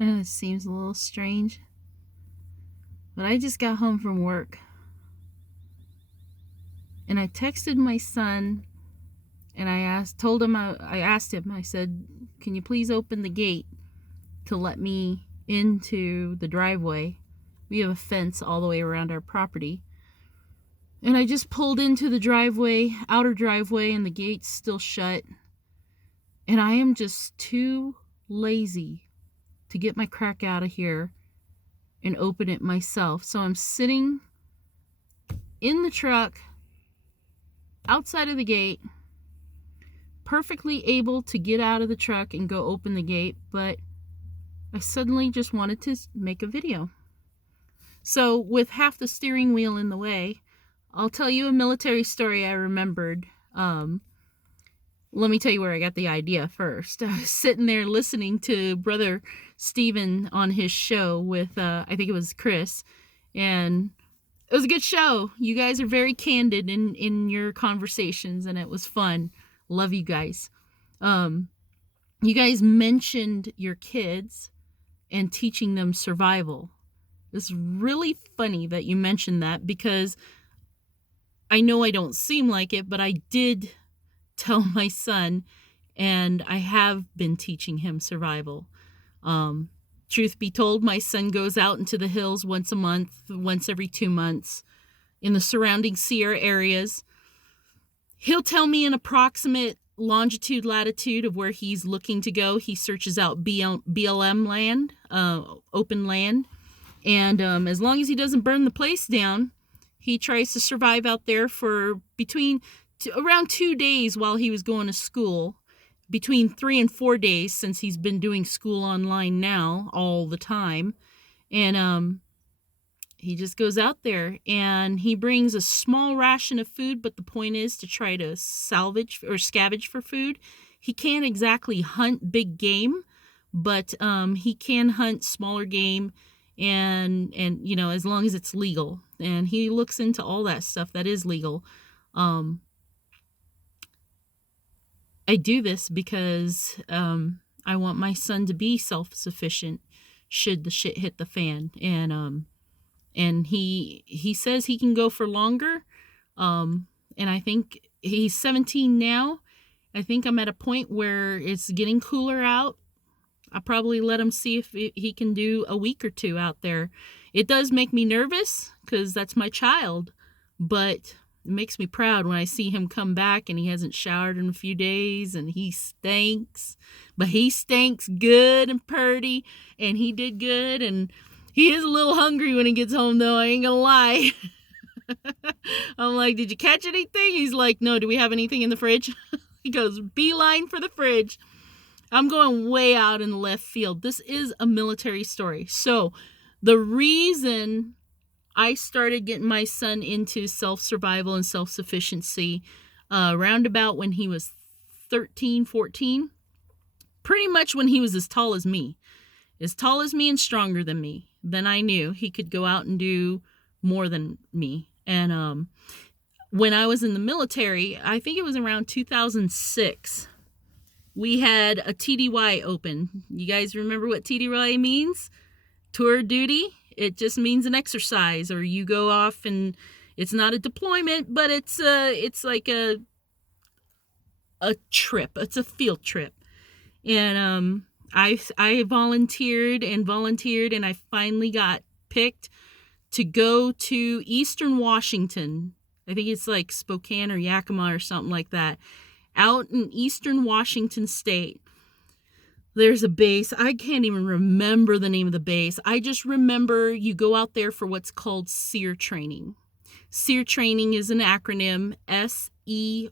It seems a little strange, but I just got home from work and I texted my son and I asked him, I said, "Can you please open the gate to let me into the driveway?" We have a fence all the way around our property. And I just pulled into the outer driveway, and the gate's still shut. And I am just too lazy to get my crack out of here and open it myself. So I'm sitting in the truck outside of the gate, perfectly able to get out of the truck and go open the gate, but I suddenly just wanted to make a video. So with half the steering wheel in the way, I'll tell you a military story I remembered. Let me tell you where I got the idea first. I was sitting there listening to Brother Stephen on his show with, I think it was Chris, and it was a good show. You guys are very candid in your conversations, and it was fun. Love you guys. You guys mentioned your kids and teaching them survival. It's really funny that you mentioned that, because I know I don't seem like it, but I did tell my son, and I have been teaching him survival. Truth be told, my son goes out into the hills once a month, once every 2 months, in the surrounding SERE areas. He'll tell me an approximate longitude, latitude of where he's looking to go. He searches out BLM land, open land, and as long as he doesn't burn the place down, he tries to survive out there for around 2 days while he was going to school, between 3 and 4 days, since he's been doing school online now all the time. And he just goes out there and he brings a small ration of food, but the point is to try to salvage or scavenge for food. He can't exactly hunt big game, but he can hunt smaller game, and as long as it's legal. And he looks into all that stuff that is legal. I do this because I want my son to be self-sufficient should the shit hit the fan. And he says he can go for longer. And I think he's 17 now. I think I'm at a point where it's getting cooler out. I'll probably let him see if he can do a week or 2 out there. It does make me nervous because that's my child, but it makes me proud when I see him come back and he hasn't showered in a few days and he stinks, but he stinks good and purty, and he did good, and he is a little hungry when he gets home, though. I ain't gonna lie. I'm like, "Did you catch anything?" He's like, "No, do we have anything in the fridge?" He goes beeline for the fridge. I'm going way out in the left field. This is a military story. So the reason I started getting my son into self-survival and self-sufficiency roundabout when he was 13, 14, pretty much when he was as tall as me and stronger than me. Then I knew he could go out and do more than me. And when I was in the military, I think it was around 2006, we had a TDY open. You guys remember what TDY means? Tour duty. It just means an exercise, or you go off, and it's not a deployment, but it's like a trip. It's a field trip. And I volunteered, and I finally got picked to go to Eastern Washington. I think it's like Spokane or Yakima or something like that. Out in Eastern Washington State, there's a base. I can't even remember the name of the base. I just remember you go out there for what's called SERE training. SERE training is an acronym, SERE.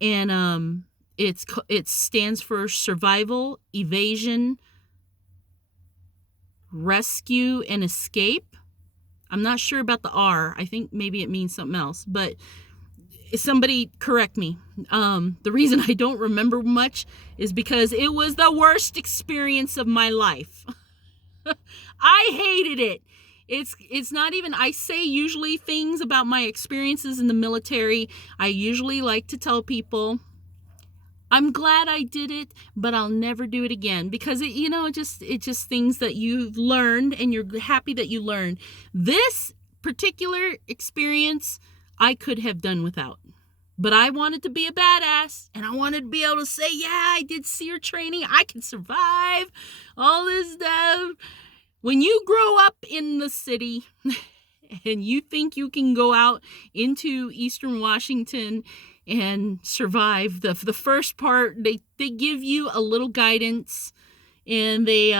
And it stands for Survival, Evasion, Rescue, and Escape. I'm not sure about the R. I think maybe it means something else, but somebody correct me. The reason I don't remember much is because it was the worst experience of my life. I hated it. It's not even, I say usually things about my experiences in the military. I usually like to tell people I'm glad I did it, but I'll never do it again because it just things that you've learned and you're happy that you learned. This particular experience I could have done without. But I wanted to be a badass, and I wanted to be able to say, yeah, I did SERE training. I can survive all this stuff. When you grow up in the city and you think you can go out into Eastern Washington and survive, the first part, they give you a little guidance, and they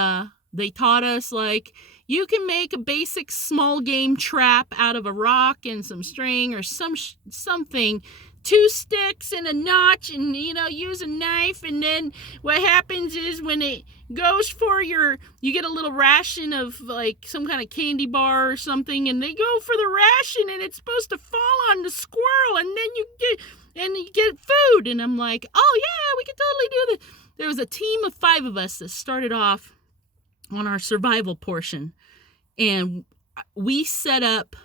taught us, like, you can make a basic small game trap out of a rock and some string or something, 2 sticks and a notch, and use a knife. And then what happens is when it goes for you get a little ration of like some kind of candy bar or something, and they go for the ration, and it's supposed to fall on the squirrel, and then you get food. And I'm like, oh yeah, we can totally do this. There was a team of 5 of us that started off on our survival portion, and we set up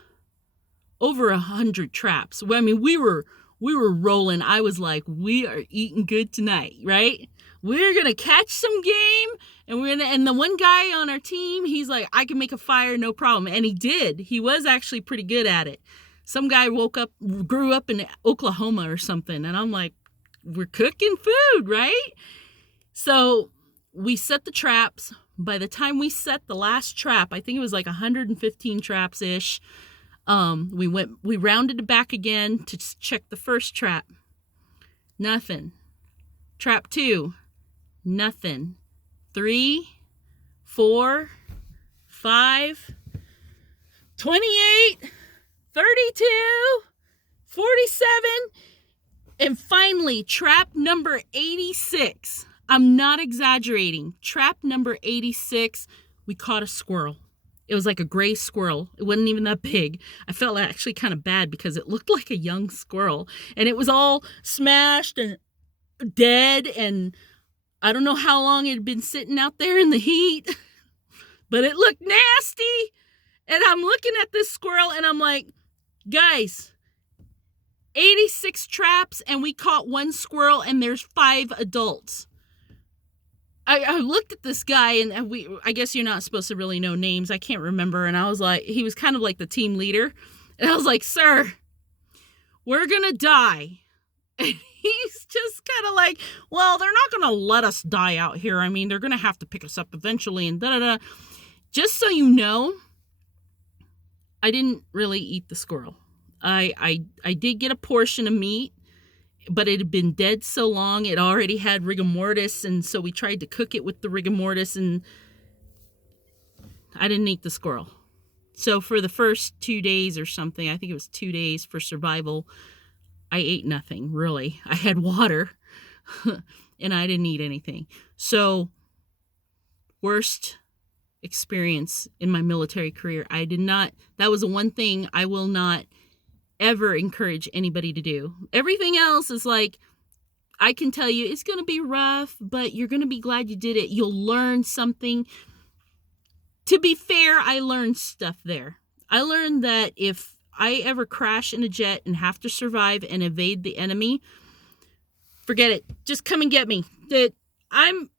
over 100 traps. I mean, we were rolling. I was like, we are eating good tonight, right? We're gonna catch some game, and the one guy on our team, he's like, I can make a fire, no problem. And he did. He was actually pretty good at it. Some guy grew up in Oklahoma or something, and I'm like, we're cooking food, right? So we set the traps. By the time we set the last trap, I think it was like 115 traps-ish, we rounded it back again to check the first trap. Nothing. Trap 2. Nothing. 3, 4, 5, 28, 32, 47, and finally, trap number 86. I'm not exaggerating. Trap number 86, we caught a squirrel. It was like a gray squirrel. It wasn't even that big. I felt actually kind of bad because it looked like a young squirrel. And it was all smashed and dead. And I don't know how long it had been sitting out there in the heat. But it looked nasty. And I'm looking at this squirrel and I'm like, guys, 86 traps and we caught 1 squirrel and there's 5 adults. I looked at this guy, and I guess you're not supposed to really know names. I can't remember. And I was like, he was kind of like the team leader. And I was like, sir, we're going to die. And he's just kind of like, well, they're not going to let us die out here. I mean, they're going to have to pick us up eventually and da-da-da. Just so you know, I didn't really eat the squirrel. I did get a portion of meat, but it had been dead so long, it already had rigor mortis, and so we tried to cook it with the rigor mortis, and I didn't eat the squirrel. So for the first 2 days or something, I think it was 2 days for survival, I ate nothing, really. I had water, and I didn't eat anything. So, worst experience in my military career. That was the one thing I will not ever encourage anybody to do. Everything else is like, I can tell you it's going to be rough, but you're going to be glad you did it. You'll learn something. To be fair, I learned stuff there. I learned that if I ever crash in a jet and have to survive and evade the enemy, forget it. Just come and get me. That I'm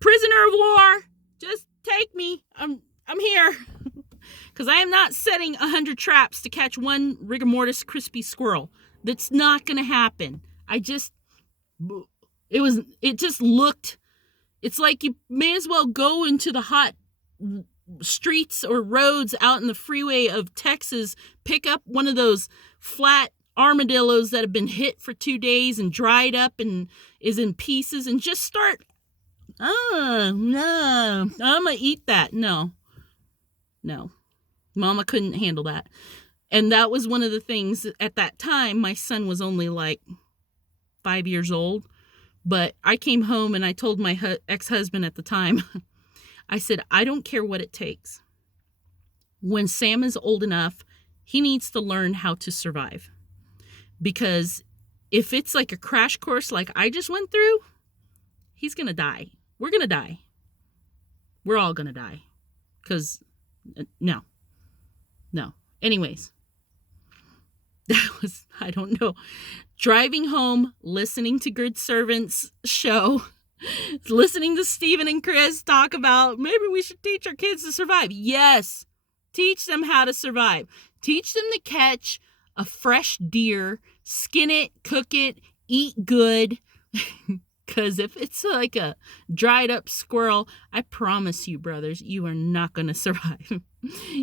prisoner of war. Just take me. I'm here. Because I am not setting 100 traps to catch 1 rigor mortis crispy squirrel. That's not going to happen. It just looked, it's like you may as well go into the hot streets or roads out in the freeway of Texas, pick up one of those flat armadillos that have been hit for 2 days and dried up and is in pieces, and just start, no, I'm going to eat that. No. Mama couldn't handle that. And that was one of the things. At that time, my son was only like 5 years old. But I came home and I told my ex-husband at the time, I said, I don't care what it takes. When Sam is old enough, he needs to learn how to survive. Because if it's like a crash course like I just went through, he's going to die. We're going to die. We're all going to die. Because, no. Anyways, that was, I don't know. driving home, listening to Good Servants show, listening to Stephen and Chris talk about maybe we should teach our kids to survive. Yes, teach them how to survive. Teach them to catch a fresh deer, skin it, cook it, eat good. Because if it's like a dried up squirrel, I promise you, brothers, you are not going to survive.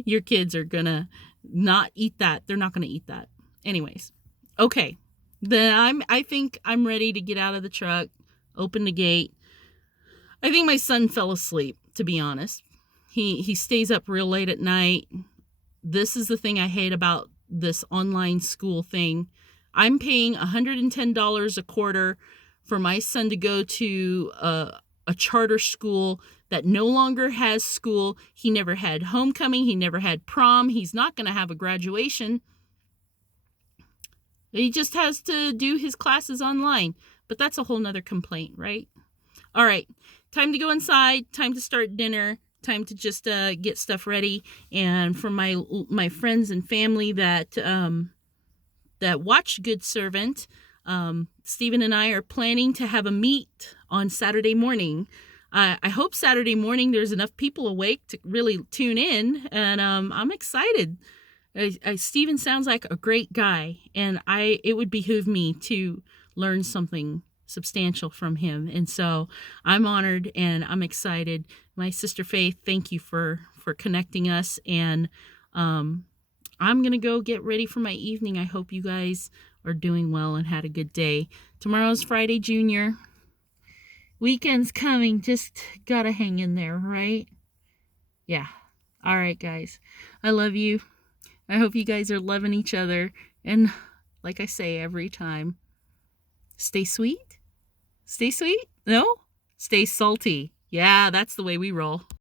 Your kids are going to not eat that. They're not going to eat that. Anyways, okay. Then I think I'm ready to get out of the truck, open the gate. I think my son fell asleep, to be honest. He stays up real late at night. This is the thing I hate about this online school thing. I'm paying $110 a quarter for my son to go to a charter school that no longer has school. He never had homecoming. He never had prom. He's not going to have a graduation. He just has to do his classes online. But that's a whole nother complaint, right? All right, time to go inside, time to start dinner, time to just get stuff ready. And for my friends and family that watch Good Servant, Stephen and I are planning to have a meet on Saturday morning. I hope Saturday morning there's enough people awake to really tune in, and I'm excited. Stephen sounds like a great guy, and it would behoove me to learn something substantial from him. And so I'm honored and I'm excited. My sister Faith, thank you for connecting us. And I'm going to go get ready for my evening. I hope you guys are doing well and had a good day. Tomorrow's Friday Junior. Weekend's coming. Just got to hang in there, right? Yeah. All right, guys. I love you. I hope you guys are loving each other. And like I say every time, stay sweet. Stay sweet? No? Stay salty. Yeah, that's the way we roll.